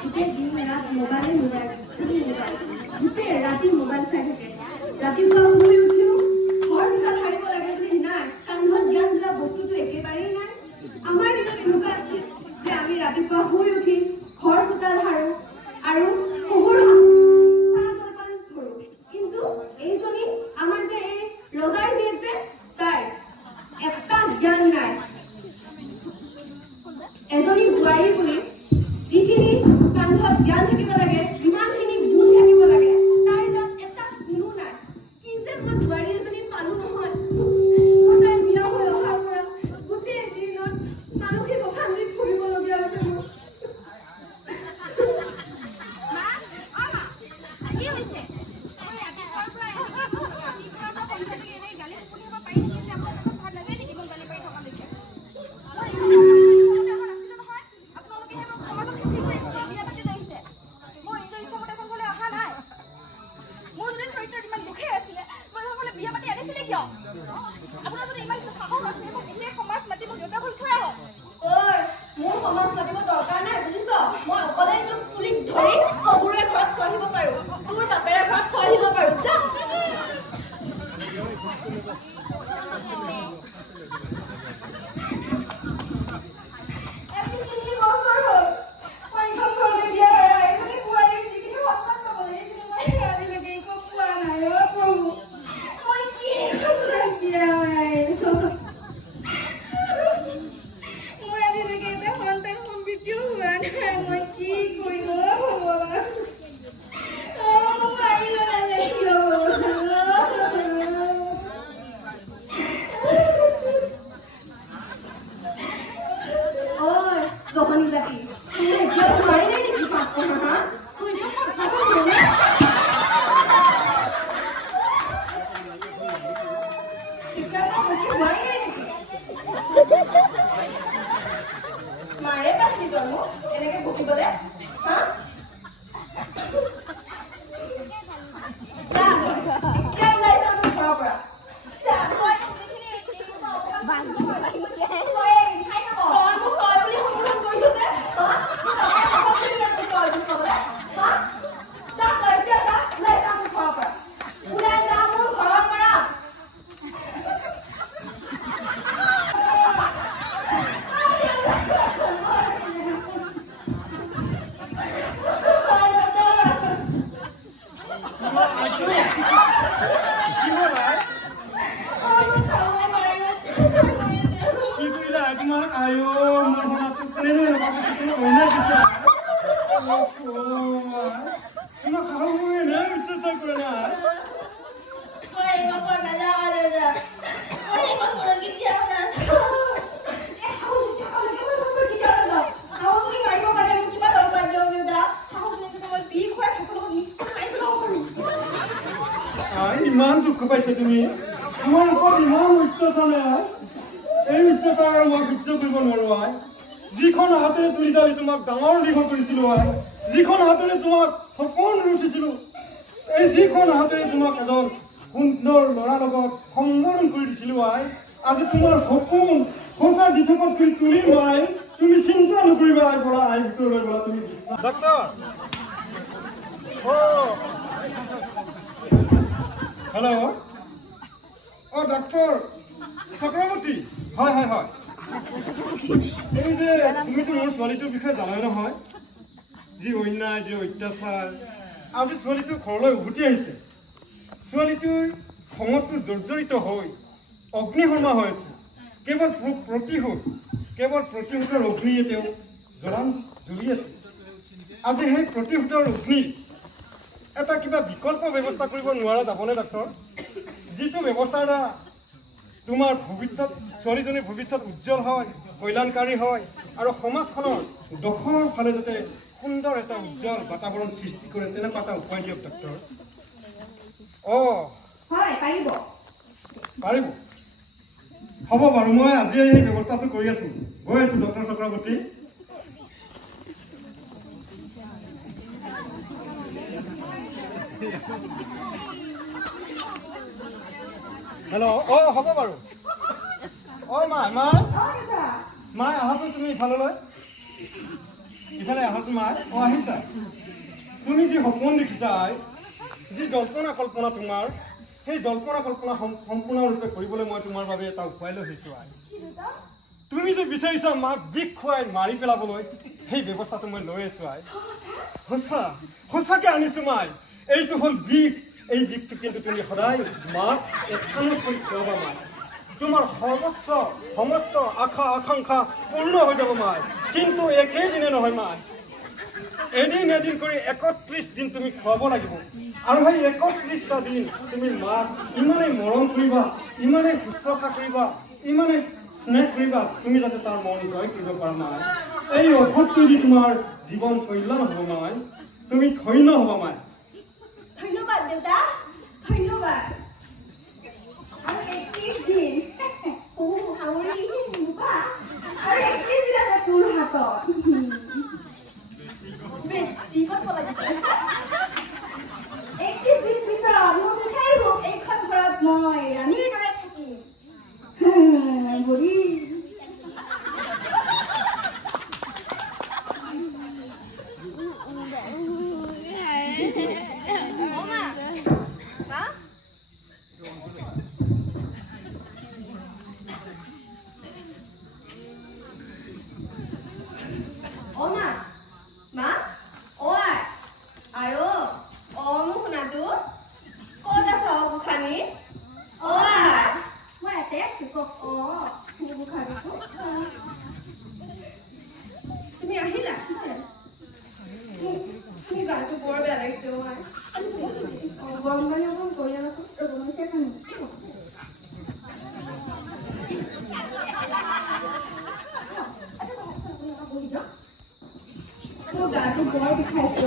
গোটেই দিন ৰাত মোবাইল গোটেই ৰাতি মোবাইল চাই থাকে। ৰাতিপুৱা শুই উঠিও ঘৰ চোতাল সাৰিব লাগে বুলি নাই, কান্ধত জ্ঞান দিয়া বস্তুটো একেবাৰেই নাই। আমাৰ দিনত এনেকুৱা আছিল যে আমি ৰাতিপুৱা শুই উঠি ঘৰ চোতাল সাৰো আৰু শহুৰ চাহ জলপান কৰো। কিন্তু এইজনী আমাৰ যে এই ৰজাৰ জীয়েক যে তাই এটা জ্ঞান নাই। এজনী বোৱাৰী বুলি যিখিনি কান্ধত জ্ঞান থাকিব লাগে, যিমানখিনি গুণ থাকিব লাগে, তাইৰ তাত এটা গুণো নাই। কি যে মই বোৱাৰী এজনী পালো নহয়। তাই বিয়া হৈ অহাৰ পৰা গোটেই দিনত মানসিক অশান্তিত ভুগিবলগীয়া হৈছে মোৰ। মোৰ সমাজ মাতিব দৰকাৰ নাই, বুজিছ? মই অকলে তোক চুলিত ধৰি শহুৰে ঘৰত থৈ আহিব পাৰো, তোৰ বাপেৰে ঘৰত থৈ আহিব পাৰো। যা। জহনী জাতি নোৱাৰি নাই নেকি? মাৰে পাইছিলি তই মোক এনেকে বকিবলে? হা? ঘৰৰ পৰা ইমান দুখ পাইছে তুমি, তোমাৰ ওপৰত ইমান অত্যাচাৰ। এই অত্যাচাৰ মই সহ্য কৰিব নোৱাৰো। যিখন হাতেৰে তুলি তালি তোমাক ডাঙৰ দীঘল কৰিছিলো, যিখন হাতেৰে তোমাক সপোন ৰুচিছিলো, এই যিখন হাতেৰে তোমাক এজন সুন্দৰ ল'ৰাৰ লগত সম্বৰণ কৰি দিছিলো, আজি তোমাৰ সপোন সঁচা দিঠকত কৰি তুলি তুমি চিন্তা নকৰিবা। পৰা ভিতৰলৈ গলা তুমি। Doctor, hello', doctor Chakraborty? হয় হয় হয়। এই যে তুমিতো মোৰ ছোৱালীটোৰ বিষয়ে জানাই নহয়, যি অন্যায়, যি অত্যাচাৰ। আজি ছোৱালীটো ঘৰলৈ উভতি আহিছে। ছোৱালীটোৰ খঙতো জৰ্জৰিত হৈ অগ্নিশৰ্মা হৈ আছে। কেৱল প্ৰতিশোধৰ অগ্নিয়ে তেওঁ জ্বলি আছে। আজি সেই প্ৰতিশোধৰ অগ্নিৰ এটা কিবা বিকল্প ব্যৱস্থা কৰিব নোৱাৰা যাবনে ডাক্তৰ? যিটো ব্যৱস্থাৰ দ্বাৰা তোমাৰ ভৱিষ্যত, ছোৱালীজনীৰ ভৱিষ্যত উজ্জ্বল হয়, কল্যাণকাৰী হয় আৰু সমাজখনৰ দখৰ ফালে যাতে সুন্দৰ এটা উজ্জ্বল বাতাবৰণ সৃষ্টি কৰে, তেনেকুৱা এটা উপায় দিয়ক ডাক্তৰ। পাৰিব? হ'ব বাৰু, মই আজি এই ব্যৱস্থাটো কৰি আছো। গৈ আছো ডক্টৰ চক্ৰৱৰ্তী। হেল্ল', হ'ব বাৰু। মাই আহাচোন তুমি ইফাললৈ। ইফালে আহাচোন মাই আহিছা তুমি যি সপোন দেখিছা আই যি জল্পনা কল্পনা তোমাৰ সেই জল্পনা কল্পনা সম্পূৰ্ণৰূপে কৰিবলৈ মই তোমাৰ বাবে এটা উপায় লৈ আহিছোঁ আই তুমি যে বিচাৰিছা মাক বিষ খুৱাই মাৰি পেলাবলৈ সেই ব্যৱস্থাটো মই লৈ আছোঁ আই সঁচাকে আনিছোঁ মাই এইটো হ'ল বিষ এই বিষটো কিন্তু তুমি সদায় মাক একচামুচ কৰি খুৱাবা মাই তোমাৰ সমস্ত আশা আকাংক্ষা পূৰ্ণ হৈ যাব মাই কিন্তু একেদিনে নহয় মাই এদিন কৰি 31 দিন তুমি খুৱাব লাগিব আৰু সেই 31টা দিন তুমি মাক ইমানেই মৰম কৰিবা ইমানেই শুশ্ৰূষা কৰিবা ইমানেই স্নেহ কৰিবা তুমি যাতে তাৰ মন জয় কৰিব পাৰা মাই এই ঔষধটো দি তোমাৰ জীৱন কল্যাণ হ'ব মাই তুমি ধন্য হ'বা মাই ধন্যবাদ দেউতা ধন্যবাদ আৰু 31 দিন হাউৰি মুখা আৰু 31 দিন আছে তোৰ হাতত বেছিকত লাগিছে 31 দিন পিছত মোৰ মুখাই হোক এইখন ঘৰত মই ৰাণীৰ দৰে থাকিম বুঢ়ী তুমি আহিলা মোৰ গাটো বৰ বেয়া লাগিছে গৰম পানী অকণ কৰি আনাচোন মোৰ গাটো বৰ বিষাইছে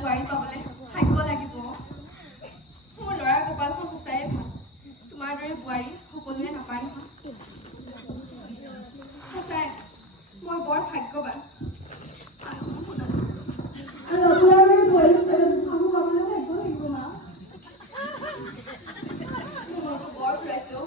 বোৱাৰী পাবলৈ ভাগ্য লাগিব মোৰ ল'ৰাৰ কপালখন সঁচাই ভাল তোমাৰ দৰে বোৱাৰী সকলোৱে নাপায় নহয় সঁচাই মই বৰ ভাগ্যৱান বৰ ফুৰাইছো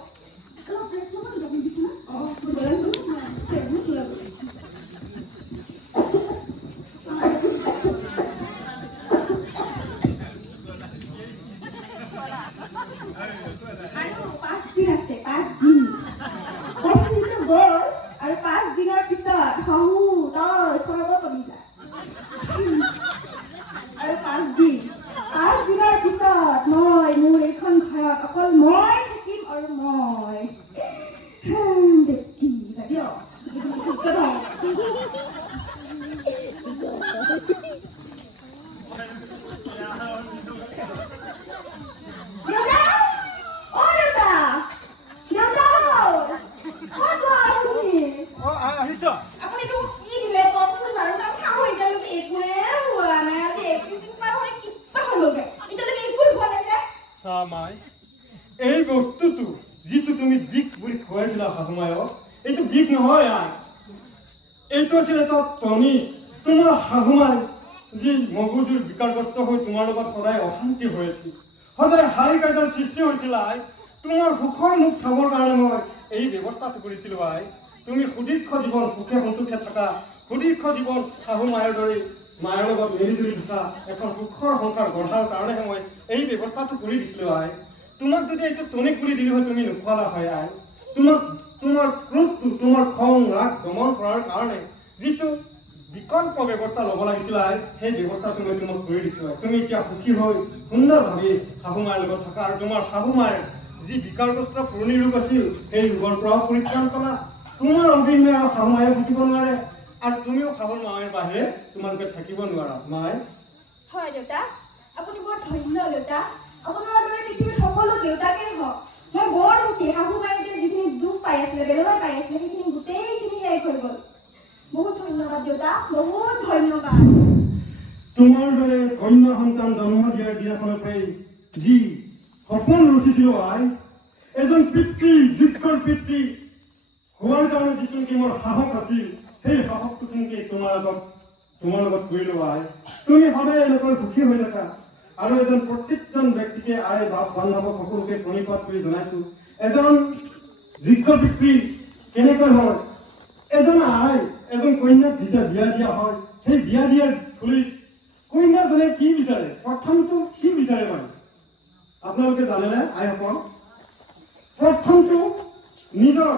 আৰু 5 দিনৰ পিছত শহু তই স্বৰ্গ পাবি যায় আৰু 5 দিনৰ পিছত মই মোৰ এইখন ঘৰত অকল মই থাকিম আৰু মই দেখি দিয় আপুনিতো কি দিলে কওকচোন বাৰু তাৰ খাওঁ এতিয়ালৈকে একোৱে হোৱা নাই আজি 31 দিন পাৰ হৈ কিবা হ'লগে এতিয়ালৈকে একোৱে হোৱা নাই যে চা মাই এই বস্তুটো যিটো তুমি বিষ বুলি খুৱাইছিলা শাহুমায়ক এইটো বিষ নহয় আই এইটো আছিল এটা টনিক তোমাৰ শাহুমাই যি মগজুৰ বিকাৰগ্ৰস্ত হৈ তোমাৰ লগত সদায় অশান্তি হৈ আছিল সদায় হাই কাজিয়াৰ সৃষ্টি হৈছিল আই তোমাৰ সুখৰ মুখ চাবৰ কাৰণে মই এই ব্যৱস্থাটো কৰিছিলোঁ আই তুমি সুদীৰ্ঘ জীৱন সুখে সন্তোষে থকা সুদীৰ্ঘ জীৱন শাহু মায়েৰ দৰে মায়েৰ লগত মিলিজুলি থকা এখন সুখৰ সংসাৰ গঢ়াৰ কাৰণেহে মই এই ব্যৱস্থাটো কৰি দিছিলোঁ আই তোমাক যদি এইটো টনিক বুলি দিলোঁ হয় তুমি নোখোৱালা হয় আই তোমাৰ ক্ৰোধটো তোমাৰ খং ৰাগ দমন কৰাৰ কাৰণে যিটো বিকল্প ব্যৱস্থা ল'ব লাগিছিল আই সেই ব্যৱস্থাটো মই তোমাক কৰি দিছোঁ আই তুমি এতিয়া সুখী হৈ সুন্দৰভাৱে শাহু মায়েৰ লগত থকা আৰু তোমাৰ শাহু মায়েৰ যি বিকাৰগ্ৰস্ত পুৰণি ৰোগ আছিল সেই ৰোগৰ পৰাও পৰিত্ৰাণ পালা তোমাৰ অবিহনে আৰু শাহু মায়ে থাকিব নোৱাৰে আৰু তুমিও শাহু মায়েৰ বাহিৰে তোমালোকে থাকিব নোৱাৰা মাই হয় দেউতা আপুনি বৰ ধন্য দেউতা আপোনাৰ দৰে পৃথিৱীৰ সকলো দেউতাকে হওক মই বৰ সুখী শাহু মায়ে যিখিনি দুখ পাই আছিলে বেলেগৰ পাই আছিলে সেইখিনি গোটেইখিনি শেষ হৈ গ'ল বহুত ধন্যবাদ দেউতা বহুত ধন্যবাদ তোমাৰ দৰে কন্যা সন্তান জন্ম দিয়াৰ দিনাখনৰ পৰাই যি সপোন ৰচিছিলোঁ আই এজন পিতৃ যোগ্যৰ পিতৃ হোৱাৰ কাৰণে যিটো নেকি মোৰ সাহস আছিল সেই সাহসটো কিন্তু তোমাৰ লগত কৰি লোৱা আই তুমি সদায় এনেকৈ সুখী হৈ থাকা আৰু এজন প্ৰত্যেকজন ব্যক্তিকে আই বাপ বান্ধৱক সকলোকে প্ৰণিপাত কৰি জনাইছো। এজন যোগ্য পিতৃ কেনেকৈ হয়, এজন আই এজন কন্যাক যেতিয়া বিয়া দিয়া হয়, সেই বিয়া দিয়াৰ থলীত কন্যাজনে কি বিচাৰে, প্ৰথমটো কি বিচাৰে মানে আপোনালোকে জানেনে আইসকল? প্ৰথমটো নিজৰ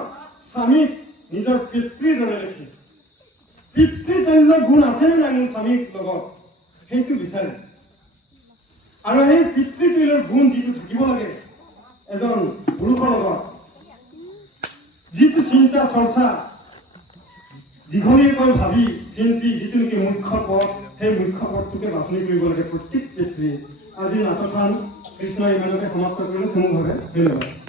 স্বামীক নিজৰ পিতৃৰ দৰে দেখে। পিতৃতুল্য গুণ আছেনে নাই মোৰ স্বামীৰ লগত, সেইটো বিচাৰে। আৰু সেই পিতৃতুল্যৰ গুণ যিটো থাকিব লাগে এজন পুৰুষৰ লগত, যিটো চিন্তা চৰ্চা দীঘলীয়াকৈ ভাবি চিন্তি যিটো নেকি মুখ্য পথ, সেই মুখ্য পথটোকে বাছনি কৰিব লাগে প্ৰত্যেক পিতৃয়ে। আজি নাটকখন কৃষ্ণ ইমানকে সমাপ্ত কৰিলে চমুভাৱে। ধন্যবাদ।